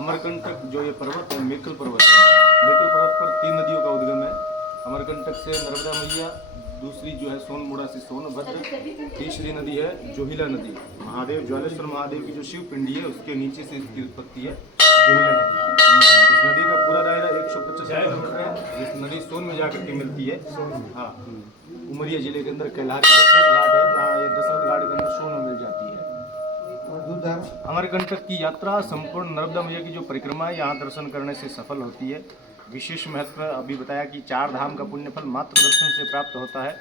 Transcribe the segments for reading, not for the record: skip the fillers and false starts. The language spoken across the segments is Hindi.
अमरकंटक जो ये पर्वत है, मेकल पर्वत है, मेकल पर्वत पर 3 नदियों का उद्गम है। अमरकंटक से नर्मदा मैया, दूसरी जो है सोनमुड़ा से सोनभद्र, तीसरी नदी है जोहिला नदी। महादेव ज्वालेश्वर महादेव की जो शिव पिंडी है उसके नीचे से इसकी उत्पत्ति है जोहिला नदी। इस नदी का पूरा दायरा 125 किलोमीटर है। इस नदी सोन में जाकर के मिलती है। हाँ, उमरिया जिले के अंदर कैलाश दशरथ घाट है, जहाँ ये दशरथ घाट के अंदर सोन में मिल जाती है। अमरकंटक की यात्रा संपूर्ण नर्मदा मैया की जो परिक्रमा है यहाँ दर्शन करने से सफल होती है। विशेष महत्व अभी बताया कि 4 धाम का पुण्यफल मात्र दर्शन से प्राप्त होता है।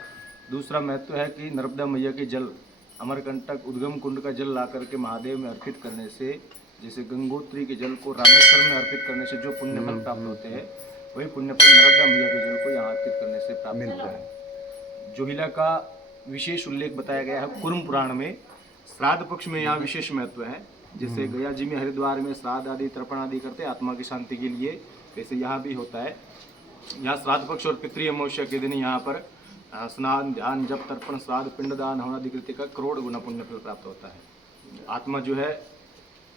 दूसरा महत्व है कि नर्मदा मैया के जल, अमरकंटक उद्गम कुंड का जल ला करके महादेव में अर्पित करने से, जैसे गंगोत्री के जल को रामेश्वर में अर्पित करने से जो पुण्यफल प्राप्त होते हैं, वही पुण्यफल नर्मदा मैया के जल को यहाँ अर्पित करने से प्राप्त मिलता है। जोहिला का विशेष उल्लेख बताया गया है कुर्म पुराण में। श्राद्ध पक्ष में यहाँ विशेष महत्व है। जैसे गया जी में, हरिद्वार में श्राद्ध आदि तर्पण आदि करते हैं आत्मा की शांति के लिए, वैसे यहाँ भी होता है। यहाँ श्राद्ध पक्ष और पितृ अमावस्या के दिन यहाँ पर स्नान, ध्यान, जप, तर्पण, श्राद्ध, पिंडदान, हवनादि कृत्य का करोड़ गुना पुण्य फल प्राप्त होता है। आत्मा जो है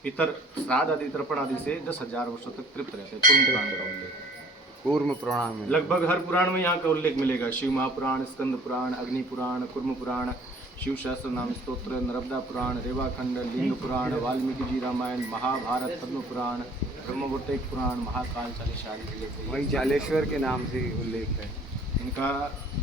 पितर श्राद्ध आदि तर्पण आदि से 10,000 वर्षों तक तृप्त रहते हैं। कुर्म पुराण का उल्लेख है। कूर्म पुराण में लगभग हर पुराण में यहाँ का उल्लेख मिलेगा। शिव महापुराण, स्कंद पुराण, अग्नि पुराण, कुर्म पुराण, शिव सहस्त्र नाम स्तोत्र, नर्मदा पुराण, रेवाखंड, लिंग पुराण, वाल्मीकि जी रामायण, महाभारत, पद्म पुराण, ब्रह्मवर्तिक पुराण, महाकाल चालीसा आदि। वही जालेश्वर के नाम से उल्लेख है इनका।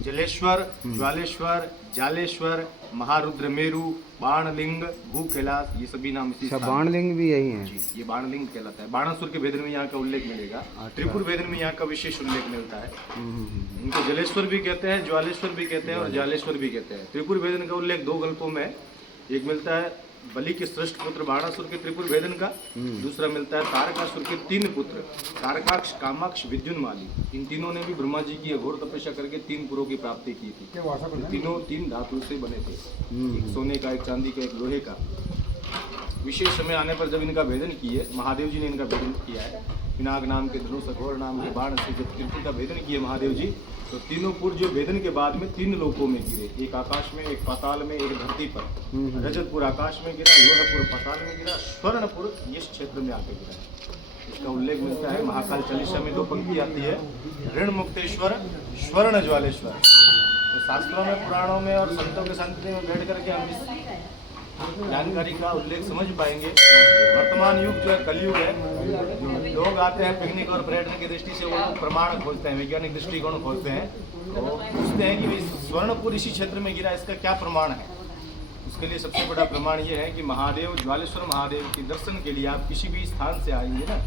जलेश्वर, ज्वालेश्वर, जालेश्वर, महारुद्र मेरु, बाणलिंग, भू कैलाश, ये सभी नाम इसी स्थान। बाणलिंग भी यही है जी, ये बाणलिंग कहलाता है। बाणासुर के वेदन में यहाँ का उल्लेख मिलेगा। त्रिपुर वेदन में यहाँ का विशेष उल्लेख मिलता है। इनको जलेश्वर भी कहते हैं, ज्वालेश्वर भी कहते हैं और जालेश्वर भी कहते हैं। त्रिपुर वेदन का उल्लेख 2 गल्पों में है। एक मिलता है बलि के श्रेष्ठ पुत्र बाणासुर के त्रिपुर वेदन का, दूसरा मिलता है तारकासुर के 3 पुत्र, तारकाक्ष, कामाक्ष, विद्युन्माली। इन तीनों ने भी ब्रह्मा जी की घोर तपस्या करके 3 पुरों की प्राप्ति की थी। तीनों 3 धातु से बने थे, एक सोने का, एक चांदी का, एक लोहे का। विशेष समय आने पर जब इनका भेदन किए, महादेव जी ने इनका भेदन किया है। पिनाक नाम के धनुष, अघोर नाम के बाण से जब त्रिपुर का भेदन किए महादेव जी, तो तीनों पुर जो भेदन के बाद में 3 लोकों में गिरे। एक आकाश में, एक पाताल में, एक धरती पर। रजतपुर आकाश में गिरा, लोहपुर पाताल में गिरा, स्वर्णपुर इस क्षेत्र में आके गिरा। इसका उल्लेख मिलता है महाकाल चालीसा में 2 पंक्ति आती है, ऋण मुक्तेश्वर, स्वर्ण ज्वालेश्वर। तो शास्त्रों में, पुराणों में और संतों के संगति में बैठ करके हम इस जानकारी का उल्लेख समझ पाएंगे। वर्तमान युग जो है कलयुग है। लोग आते हैं पिकनिक और पर्यटन की दृष्टि से, वो प्रमाण खोजते हैं, वैज्ञानिक दृष्टिकोण खोजते हैं, तो पूछते हैं कि स्वर्णपुर इसी क्षेत्र में गिरा, इसका क्या प्रमाण है। उसके लिए सबसे बड़ा प्रमाण ये है कि महादेव, ज्वालेश्वर महादेव के दर्शन के लिए आप किसी भी स्थान से आएंगे ना,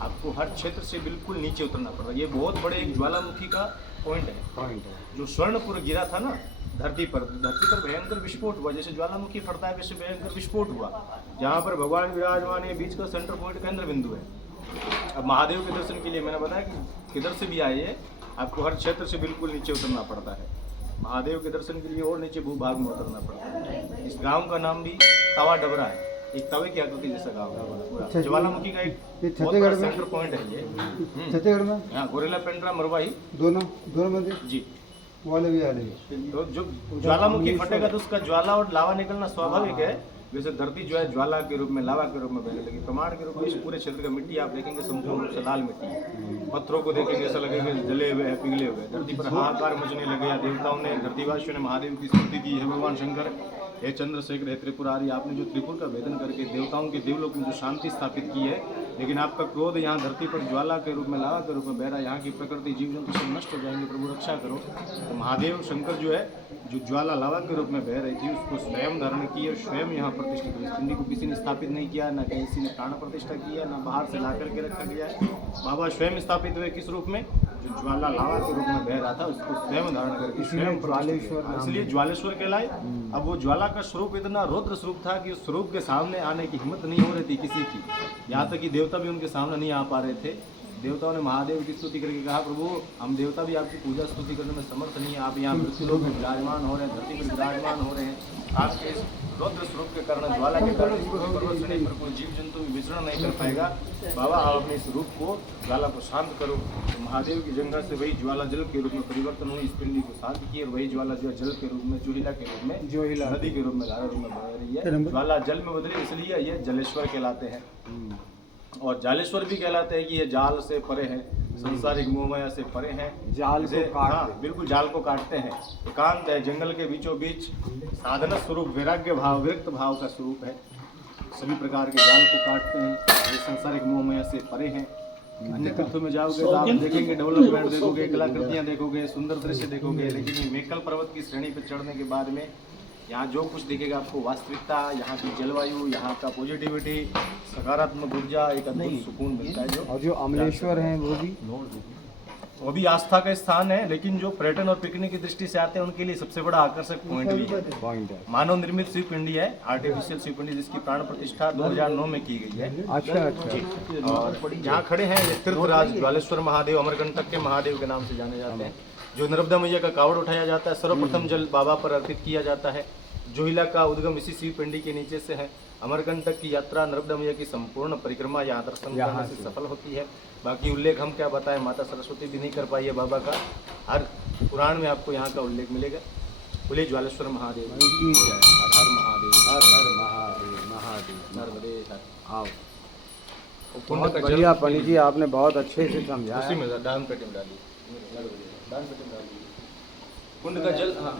आपको हर क्षेत्र से बिल्कुल नीचे उतरना पड़ रहा है। ये बहुत बड़े एक ज्वालामुखी का पॉइंट है। जो स्वर्णपुर गिरा था ना धरती पर भयंकर विस्फोट हुआ। जैसे ज्वालामुखी फटता है वैसे भयंकर विस्फोट हुआ। जहाँ पर भगवान विराजमान है, बीच का सेंटर पॉइंट, केंद्र बिंदु है। अब महादेव के दर्शन के लिए मैंने बताया कि किधर से भी आइए, आपको हर क्षेत्र से बिल्कुल नीचे उतरना पड़ता है। महादेव के दर्शन के लिए और नीचे भूभाग में उतरना पड़ता है। इस गाँव का नाम भी तवा डबरा है, एक तवे की आकृति जैसा गाँव है। ज्वालामुखी का एक बहुत बड़ा सेंटर पॉइंट है ये। छत्तीसगढ़ में हाँ, गोरेला पेंड्रा मरवाही दोनों मंदिर जी वाले भी आ रहे। तो जो ज्वालामुखी फटेगा तो उसका ज्वाला और लावा निकलना स्वाभाविक है। जैसे धरती जो है ज्वाला के रूप में, लावा के रूप में बहने लगी। प्रमाण के रूप में इस पूरे क्षेत्र का मिट्टी आप देखेंगे संपूर्ण रूप से लाल मिट्टी है। पत्थरों को देखेंगे ऐसा लगेगा जले हुए हैं, पिघले हुए। धरती पर हाहाकार मचने लगे। देवताओं ने, धरतीवासियों ने महादेव की स्तुति की है। भगवान शंकर, हे चंद्रशेखर, हे त्रिपुरारी, आपने जो त्रिपुर का भेदन करके देवताओं के देवलोक में जो शांति स्थापित की है, लेकिन आपका क्रोध यहाँ धरती पर ज्वाला के रूप में, लावा के रूप में बह रहा है। यहाँ की प्रकृति, जीव जंतु सब नष्ट हो जाएंगे, प्रभु रक्षा करो। तो महादेव शंकर जो है, जो ज्वाला लावा के रूप में बह रही थी, उसको स्वयं धारण की और स्वयं यहाँ प्रतिष्ठित हुई। इस पिंडी को किसी ने स्थापित नहीं किया, ना किसी ने प्राण प्रतिष्ठा किया, ना बाहर से ला करके रखा गया है। बाबा स्वयं स्थापित हुए किस रूप में? जो ज्वाला लावा के रूप में बह रहा था, उसको स्वयं धारण करके स्वयं ज्वालेश्वर, इसलिए ज्वालेश्वर कहलाए। अब वो ज्वाला का स्वरूप इतना रौद्र स्वरूप था कि उस स्वरूप के सामने आने की हिम्मत नहीं हो रही थी किसी की। यहाँ तक कि देवता भी उनके सामने नहीं आ पा रहे थे। देवताओं ने महादेव की स्तुति करके कहा, प्रभु हम देवता भी आपकी पूजा स्तुति करने में समर्थ नहीं है। आप यहाँ मृत्युलोक में विराजमान हो रहे हैं, धरती पर विराजमान हो रहे हैं। आपके इस रौद्र स्वरूप के कारण, ज्वाला के कारण पर्वत से पर कोई जीव जंतु विचरण नहीं कर पाएगा। बाबा आप अपने इस रूप को, ज्वाला को शांत करो। तो महादेव की जंघा से वही ज्वाला जल के रूप में परिवर्तन हुई, इस पिंडी को शांत की और वही ज्वाला जो जल के रूप में, जोहिला के रूप में, जोहिला नदी के रूप में, धारा रूप में बह रही है। ज्वाला जल में बदली, इसलिए ये जलेश्वर कहलाते हैं। और जालेश्वर भी कहलाते हैं कि ये जाल से परे है, संसारिक मोहमाया से परे हैं। जाल को जैसे- काट हाँ, देते। बिल्कुल जाल को काटते हैं। एकांत है, जंगल के बीचों बीच साधना स्वरूप वैराग्य भाव, विरक्त भाव का स्वरूप है। सभी प्रकार के जाल को काटते हैं, ये संसारिक मोहमाया से परे हैं। अन्य तीर्थों में जाओगे तो आप देखेंगे, डेवलपमेंट देखोगे, कलाकृतियां देखोगे, सुंदर दृश्य देखोगे, लेकिन ये मेकल पर्वत की श्रेणी पर चढ़ने के बाद में यहाँ जो कुछ दिखेगा आपको वास्तविकता, यहाँ की जलवायु, यहाँ का पॉजिटिविटी, सकारात्मक ऊर्जा, एक अद्भुत सुकून मिलता है। और जो अमलेश्वर हैं वो भी आस्था का स्थान है, लेकिन जो पर्यटन और पिकनिक की दृष्टि से आते हैं उनके लिए सबसे बड़ा आकर्षक पॉइंट भी है। पॉइंट है। मानव निर्मित शिव पिंडी है, आर्टिफिशियल शिव पिंडी, जिसकी प्राण प्रतिष्ठा 2009 में की गई है। अच्छा अच्छा। और जहाँ खड़े हैं ये तीर्थराज ज्वालेश्वर महादेव, अमरकंटक के महादेव के नाम से जाने जाते हैं। जो नर्मदा मैया का कावड़ उठाया जाता है, सर्वप्रथम जल बाबा पर अर्पित किया जाता है। जोहिला का उद्गम इसी शिव पिंडी के नीचे से है। अमरकंटक की यात्रा, नर्मदा मैया की संपूर्ण परिक्रमा यहाँ दर्शन करने से सफल होती है। बाकी उल्लेख हम क्या बताएं, माता सरस्वती भी नहीं कर पाई है बाबा का। हर पुराण में आपको यहाँ का उल्लेख मिलेगा। बोले ज्वालेश्वर महादेव, हर हर महादेव, हर हर महादेव महादेव। नर्मदे हर। आओ। कुंड बहुत का जल बढ़िया पंडित जी, आपने बहुत अच्छे से समझाया। उसी में दान पेटी में डाली, दान पेटी में डाली। कुंड का जल, हाँ,